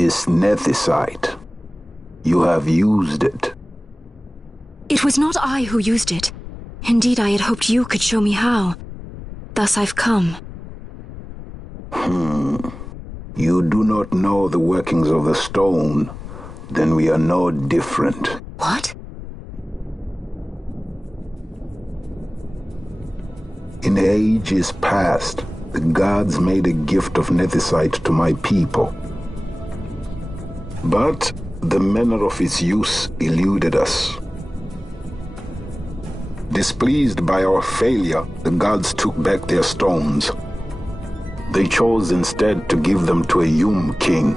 This nethicite. You have used it. It was not I who used it. Indeed, I had hoped you could show me how. Thus I've come. You do not know the workings of the stone. Then we are no different. What? In ages past, the gods made a gift of nethicite to my people. But the manner of its use eluded us. Displeased by our failure, the gods took back their stones. They chose instead to give them to a king.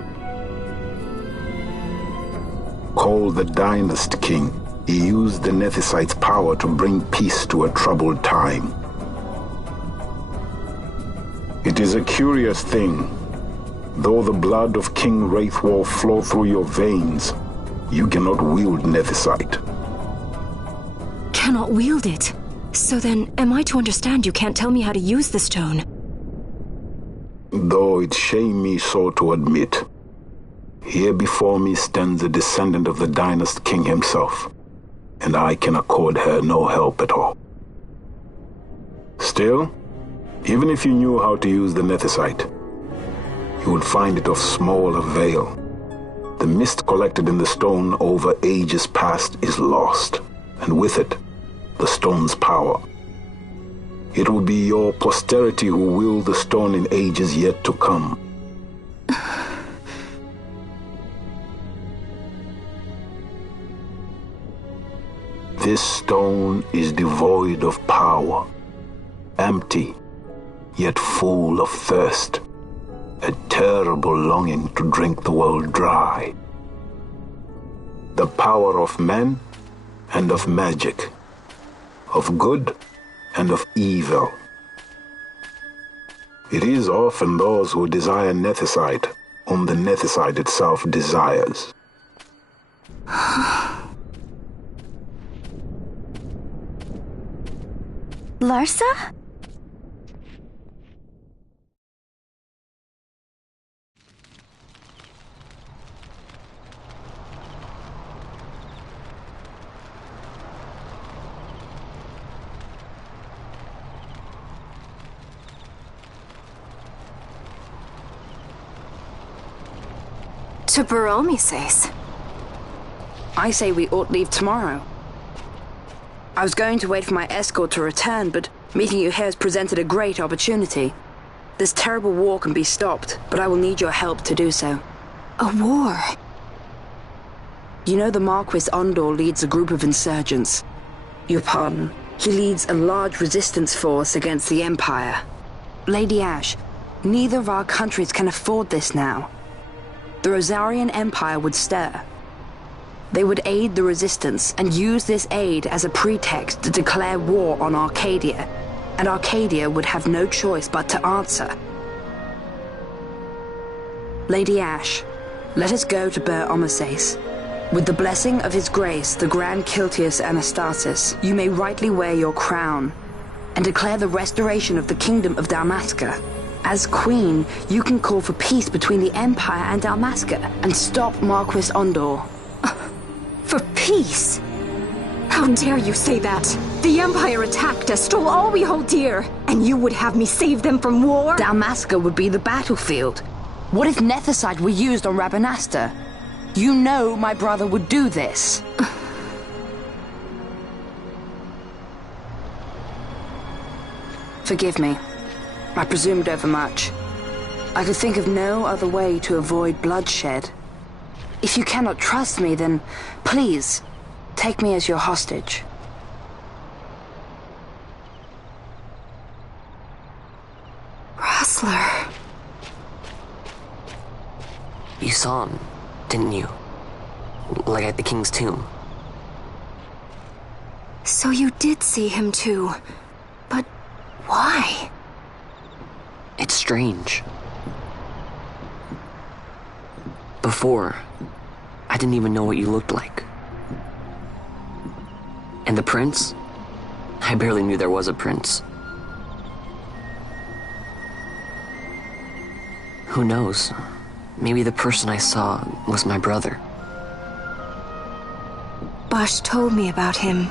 Called the Dynast King, he used the nethicite's power to bring peace to a troubled time. It is a curious thing. Though the blood of King Wraithwall flow through your veins, you cannot wield nethicite. Cannot wield it? So then, am I to understand you can't tell me how to use the stone? Though it shame me so to admit, here before me stands a descendant of the Dynast King himself, and I can accord her no help at all. Still, even if you knew how to use the nethicite, you would find it of small avail. The mist collected in the stone over ages past is lost, and with it, the stone's power. It will be your posterity who wield the stone in ages yet to come. This stone is devoid of power, empty, yet full of thirst, a terrible longing to drink the world dry. The power of men and of magic, of good and of evil. It is often those who desire nethicite whom the nethicite itself desires. Larsa? To Baromi says. I say we ought leave tomorrow. I was going to wait for my escort to return, but meeting you here has presented a great opportunity. This terrible war can be stopped, but I will need your help to do so. A war? You know the Marquis Ondor leads a group of insurgents. Your pardon. He leads a large resistance force against the Empire. Lady Ash, neither of our countries can afford this now. The Rosarian Empire would stir. They would aid the resistance and use this aid as a pretext to declare war on Arcadia, and Arcadia would have no choice but to answer. Lady Ash, let us go to Bur Omases. With the blessing of His Grace, the Grand Kiltius Anastasis, you may rightly wear your crown and declare the restoration of the Kingdom of Dalmasca. As Queen, you can call for peace between the Empire and Dalmasca and stop Marquis Ondor. For peace? How dare you say that? The Empire attacked us, stole all we hold dear, and you would have me save them from war? Dalmasca would be the battlefield. What if nethicite were used on Rabanasta? You know my brother would do this. Forgive me. I presumed overmuch. I could think of no other way to avoid bloodshed. If you cannot trust me, then please, take me as your hostage. Rustler. You saw him, didn't you? Like at the King's tomb. So you did see him too. But why? It's strange. Before, I didn't even know what you looked like. And the prince? I barely knew there was a prince. Who knows? maybe the person I saw was my brother. Bosch told me about him.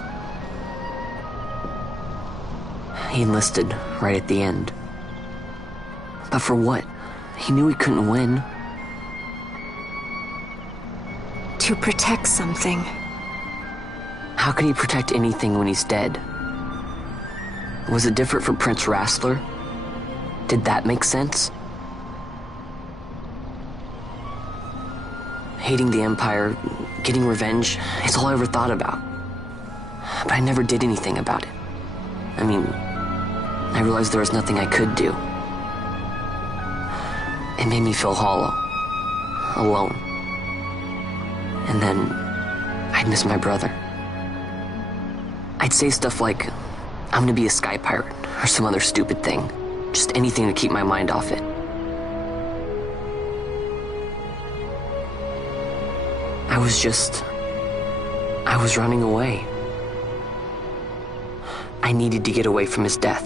He enlisted right at the end. But for what? He knew he couldn't win. To protect something. How can he protect anything when he's dead? Was it different for Prince Rassler? Did that make sense? Hating the Empire, getting revenge, it's all I ever thought about. But I never did anything about it. I mean, I realized there was nothing I could do. It made me feel hollow, alone. And then I'd miss my brother. I'd say stuff like, I'm gonna be a sky pirate, or some other stupid thing. Just anything to keep my mind off it. I was running away. I needed to get away from his death.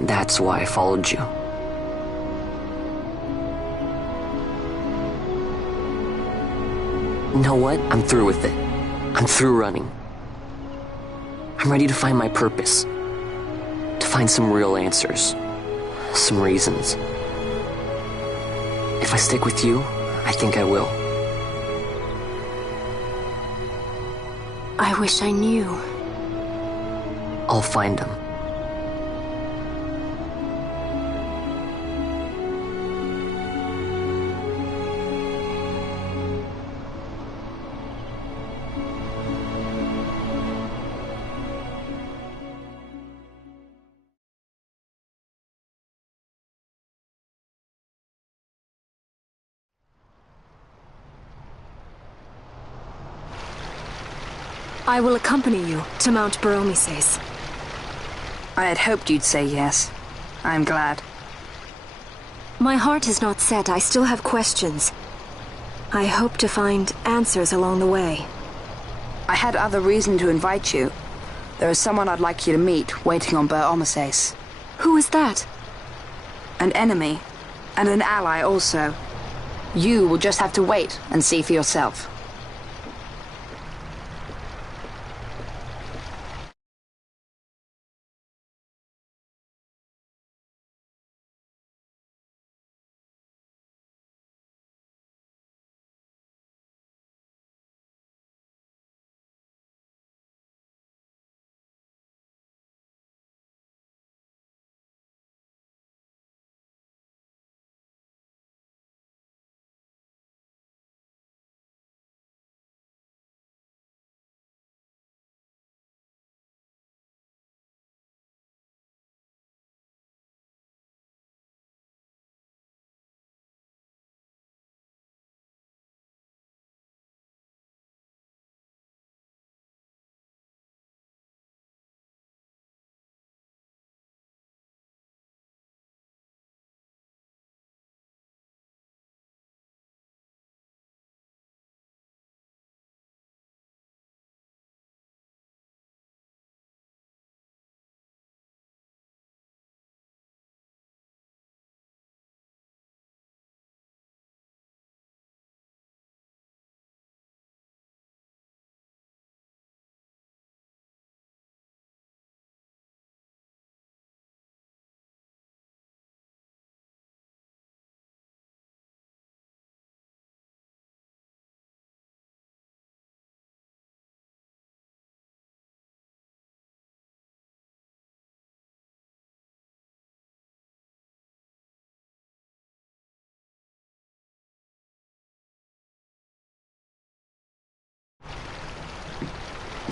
That's why I followed you. You know what? I'm through with it. I'm through running. I'm ready to find my purpose. To find some real answers. Some reasons. If I stick with you, I think I will. I wish I knew. I'll find them. I will accompany you to Mount Baromises. I had hoped you'd say yes. I'm glad. My heart is not set. I still have questions. I hope to find answers along the way. I had other reason to invite you. There is someone I'd like you to meet waiting on Baromises. Who is that? An enemy, and an ally also. You will just have to wait and see for yourself.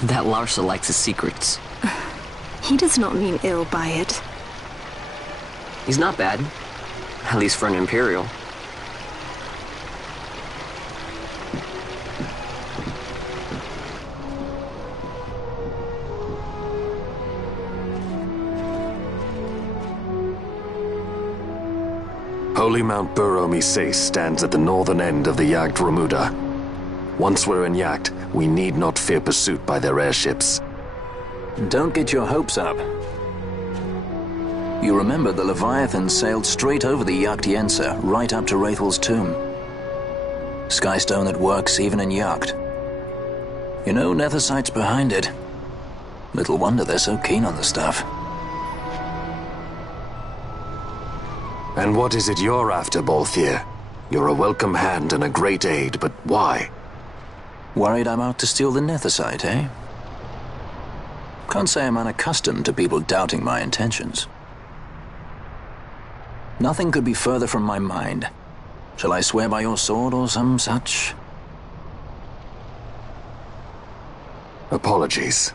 That Larsa likes his secrets. He does not mean ill by it. He's not bad. At least for an Imperial. Holy Mount Baromises stands at the northern end of the Yacht Remuda. Once we're in Yacht, we need not fear pursuit by their airships. Don't get your hopes up. You remember the Leviathan sailed straight over the Yacht Yensa, right up to Wraithel's tomb. Skystone that works even in Yacht. You know, Nethersite's behind it. Little wonder they're so keen on the stuff. And what is it you're after, Balthier? You're a welcome hand and a great aid, but why? Worried I'm out to steal the Nethersite, eh? Can't say I'm unaccustomed to people doubting my intentions. Nothing could be further from my mind. Shall I swear by your sword or some such? Apologies,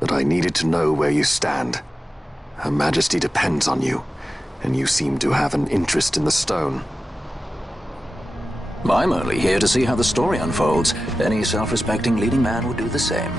but I needed to know where you stand. Her Majesty depends on you, and you seem to have an interest in the stone. I'm only here to see how the story unfolds. Any self-respecting leading man would do the same.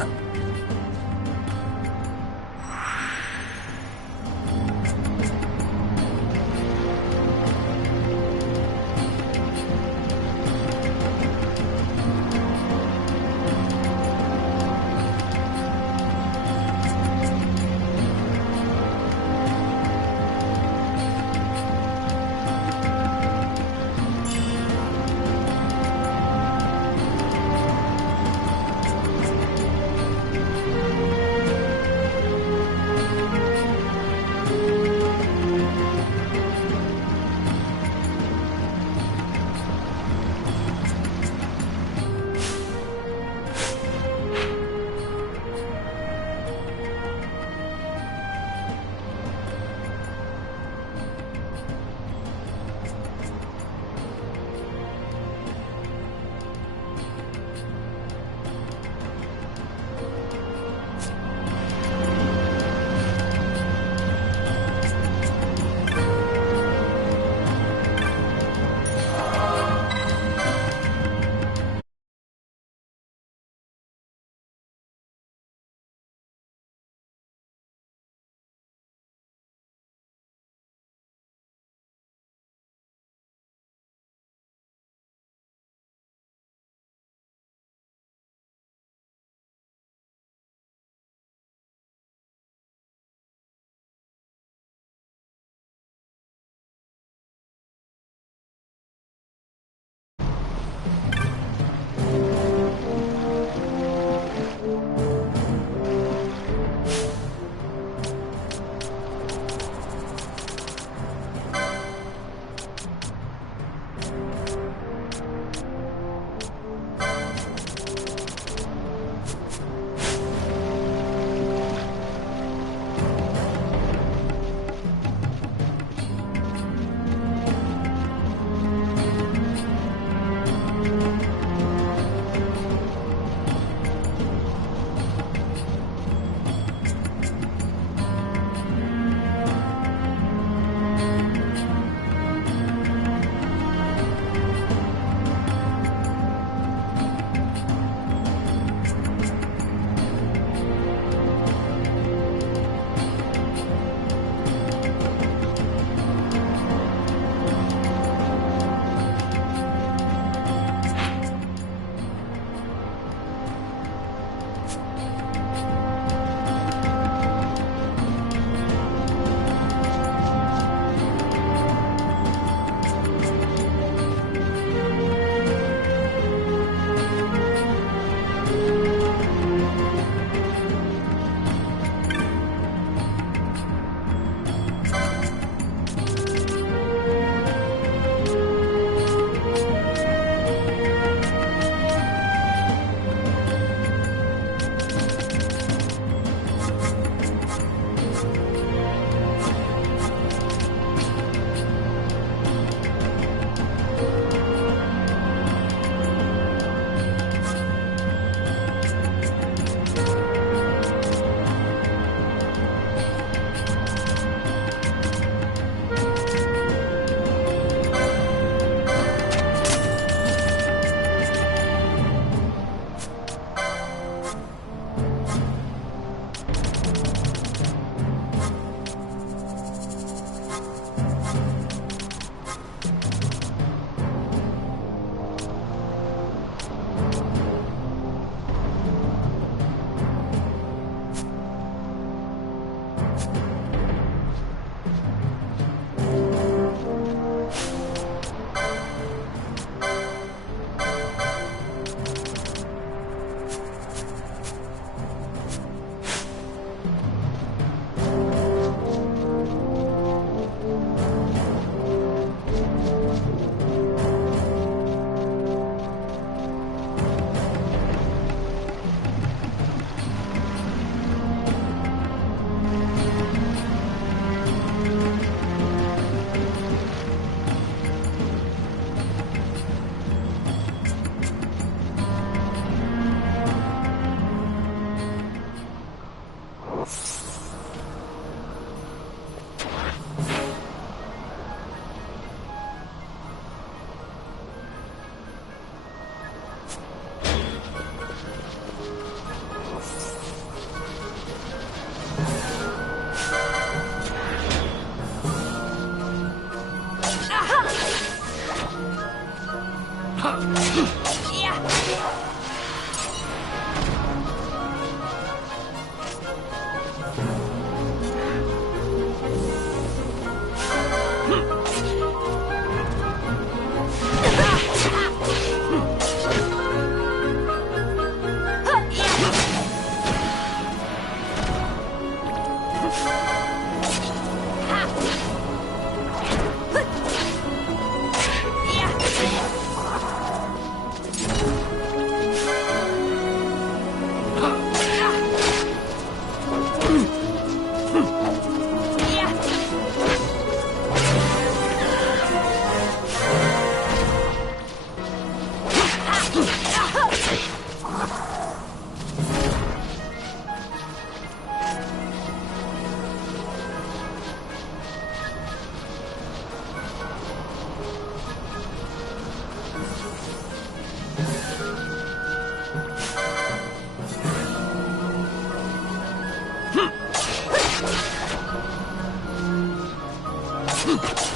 Yeah.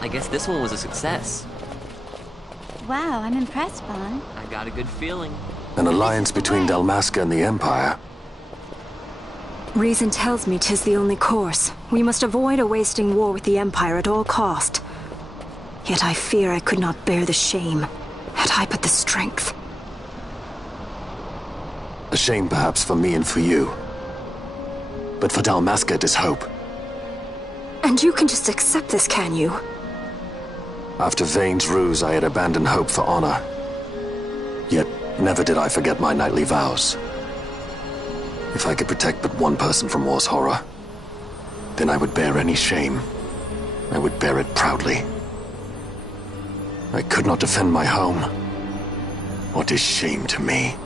I guess this one was a success. Wow, I'm impressed, Vaughn. I got a good feeling. An alliance between Dalmasca and the Empire. Reason tells me 'tis the only course. We must avoid a wasting war with the Empire at all cost. Yet I fear I could not bear the shame, had I but the strength. A shame perhaps for me and for you. But for Dalmasca it is hope. And you can just accept this, can you? After Vane's ruse, I had abandoned hope for honor. Yet, never did I forget my knightly vows. If I could protect but one person from war's horror, then I would bear any shame. I would bear it proudly. I could not defend my home. What is shame to me?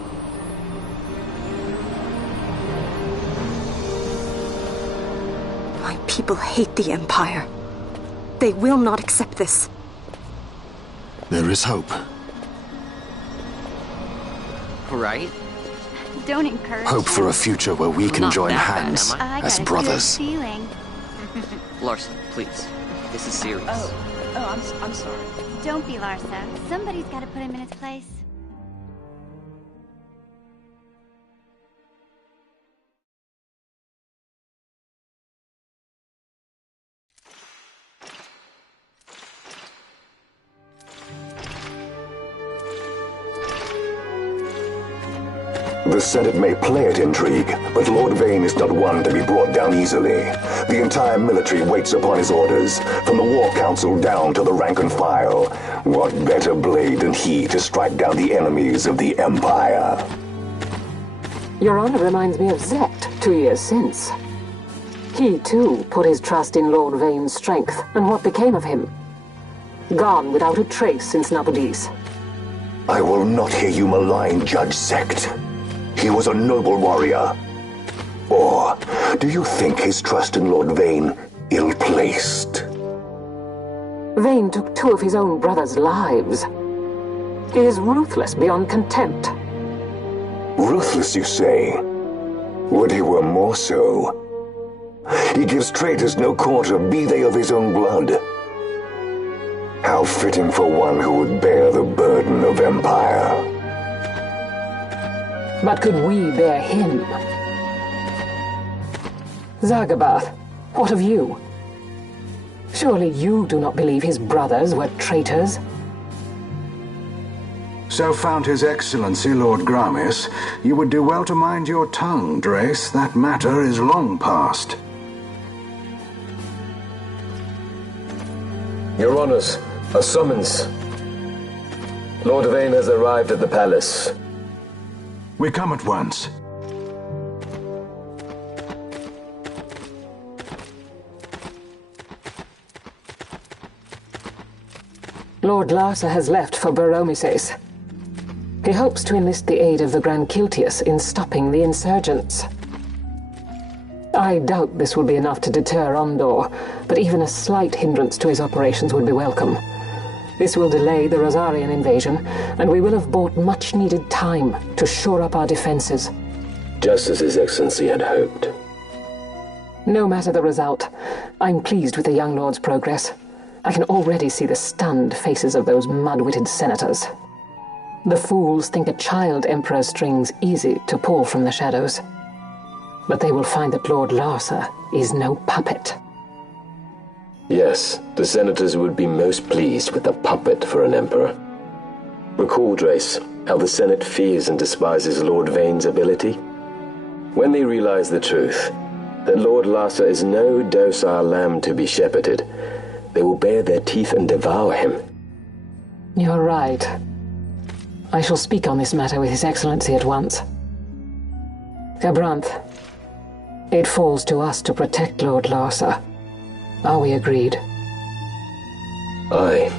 My people hate the Empire. They will not accept this. There is hope. Right? Don't encourage Hope for a him. future where we can Not join that bad, hands am I? as got a brothers. good feeling. Larson, please. This is serious. I'm sorry. Don't be Larsa. Somebody's got to put him in his place. The Senate may play at intrigue, but Lord Vane is not one to be brought down easily. The entire military waits upon his orders, from the War Council down to the rank and file. What better blade than he to strike down the enemies of the Empire? Your Honor reminds me of Zect 2 years since. He, too, put his trust in Lord Vane's strength, and what became of him? Gone without a trace since Nabudis. I will not hear you malign Judge Zect. He was a noble warrior. Or do you think his trust in Lord Vane ill-placed? Vane took 2 of his own brother's lives. He is ruthless beyond contempt. Ruthless, you say? Would he were more so. He gives traitors no quarter, be they of his own blood. How fitting for one who would bear the burden of empire. But could we bear him? Zagabath, what of you? Surely you do not believe his brothers were traitors? So found His Excellency Lord Gramis, you would do well to mind your tongue, Drace. That matter is long past. Your Honors, a summons. Lord Vane has arrived at the palace. We come at once. Lord Larsa has left for Baromises. He hopes to enlist the aid of the Grand Kiltius in stopping the insurgents. I doubt this will be enough to deter Ondor, but even a slight hindrance to his operations would be welcome. This will delay the Rosarian invasion, and we will have bought much-needed time to shore up our defenses. Just as His Excellency had hoped. No matter the result, I'm pleased with the young lord's progress. I can already see the stunned faces of those mud-witted senators. The fools think a child emperor's strings easy to pull from the shadows. But they will find that Lord Larsa is no puppet. Yes, the senators would be most pleased with a puppet for an emperor. Recall, Drace, how the Senate fears and despises Lord Vane's ability. When they realize the truth, that Lord Larsa is no docile lamb to be shepherded, they will bare their teeth and devour him. You're right. I shall speak on this matter with His Excellency at once. Gabranth, it falls to us to protect Lord Larsa. Are we agreed? Aye.